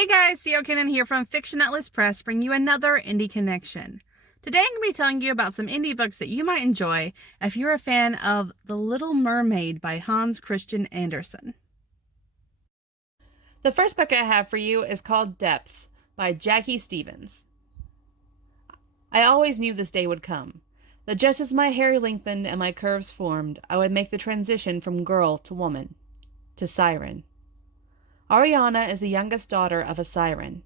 Hey guys, C.O. Cannon here from Fiction Atlas Press, bringing you another Indie Connection. Today I'm going to be telling you about some indie books that you might enjoy if you're a fan of The Little Mermaid by Hans Christian Andersen. The first book I have for you is called Depths by Jackie Stevens. I always knew this day would come, that just as my hair lengthened and my curves formed, I would make the transition from girl to woman, to siren. Ariana is the youngest daughter of a siren.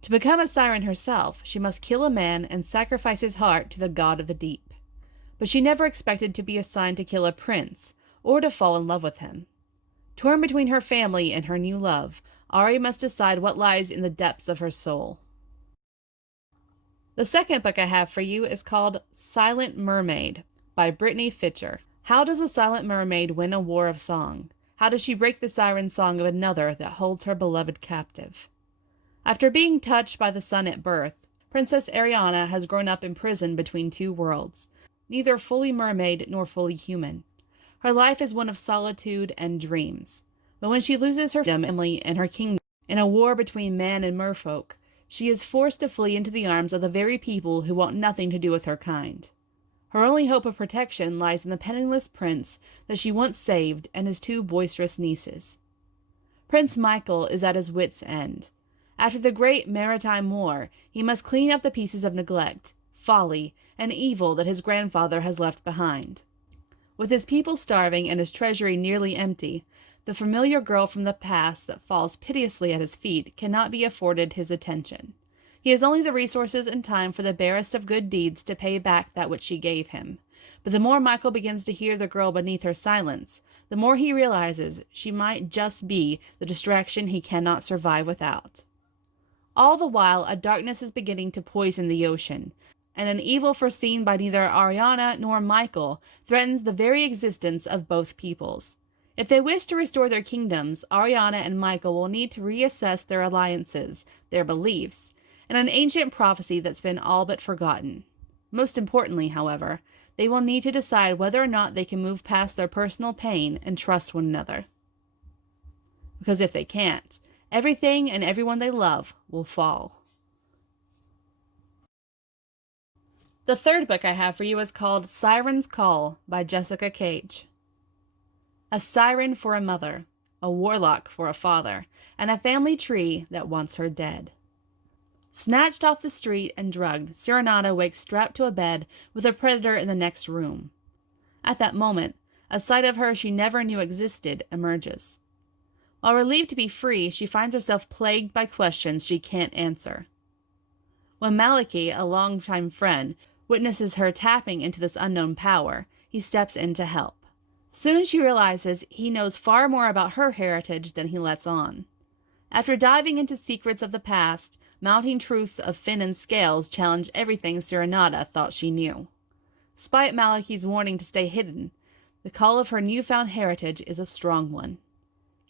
To become a siren herself, she must kill a man and sacrifice his heart to the god of the deep. But she never expected to be assigned to kill a prince, or to fall in love with him. Torn between her family and her new love, Ari must decide what lies in the depths of her soul. The second book I have for you is called Silent Mermaid by Brittany Fitcher. How does a silent mermaid win a war of song? How does she break the siren song of another that holds her beloved captive? After being touched by the sun at birth, Princess Ariana has grown up imprisoned between two worlds, neither fully mermaid nor fully human. Her life is one of solitude and dreams. But when she loses her family and her kingdom in a war between man and merfolk, she is forced to flee into the arms of the very people who want nothing to do with her kind. Her only hope of protection lies in the penniless prince that she once saved and his two boisterous nieces. Prince Michael is at his wits' end. After the great maritime war, he must clean up the pieces of neglect, folly, and evil that his grandfather has left behind. With his people starving and his treasury nearly empty, the familiar girl from the past that falls piteously at his feet cannot be afforded his attention. He has only the resources and time for the barest of good deeds to pay back that which she gave him. But the more Michael begins to hear the girl beneath her silence, the more he realizes she might just be the distraction he cannot survive without. All the while, a darkness is beginning to poison the ocean, and an evil foreseen by neither Ariana nor Michael threatens the very existence of both peoples. If they wish to restore their kingdoms, Ariana and Michael will need to reassess their alliances, their beliefs, and an ancient prophecy that's been all but forgotten. Most importantly, however, they will need to decide whether or not they can move past their personal pain and trust one another. Because if they can't, everything and everyone they love will fall. The third book I have for you is called Sirens Call by Jessica Cage. A siren for a mother, a warlock for a father, and a family tree that wants her dead. Snatched off the street and drugged, Serenata wakes strapped to a bed with a predator in the next room. At that moment, a side of her she never knew existed emerges. While relieved to be free, she finds herself plagued by questions she can't answer. When Maliki, a longtime friend, witnesses her tapping into this unknown power, he steps in to help. Soon she realizes he knows far more about her heritage than he lets on. After diving into secrets of the past, mounting truths of fin and scales challenge everything Serenata thought she knew. Despite Maliki's warning to stay hidden, the call of her newfound heritage is a strong one.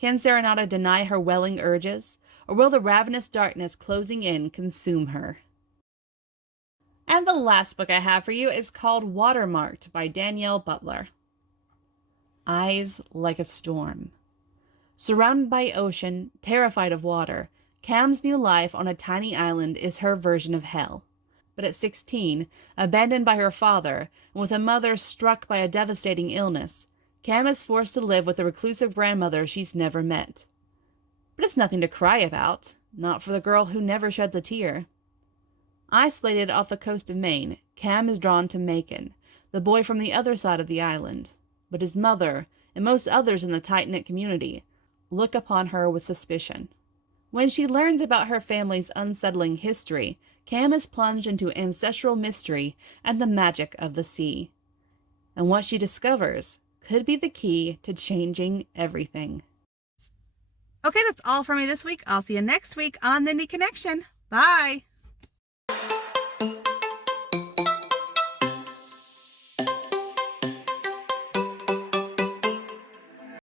Can Serenata deny her welling urges, or will the ravenous darkness closing in consume her? And the last book I have for you is called Watermarked by Danielle Butler. Eyes like a storm. Surrounded by ocean, terrified of water, Cam's new life on a tiny island is her version of hell. But at 16, abandoned by her father, and with a mother struck by a devastating illness, Cam is forced to live with a reclusive grandmother she's never met. But it's nothing to cry about, not for the girl who never sheds a tear. Isolated off the coast of Maine, Cam is drawn to Macon, the boy from the other side of the island. But his mother, and most others in the tight-knit community, look upon her with suspicion. When she learns about her family's unsettling history, Cam is plunged into ancestral mystery and the magic of the sea. And what she discovers could be the key to changing everything. Okay, that's all for me this week. I'll see you next week on the Indie Connection. Bye!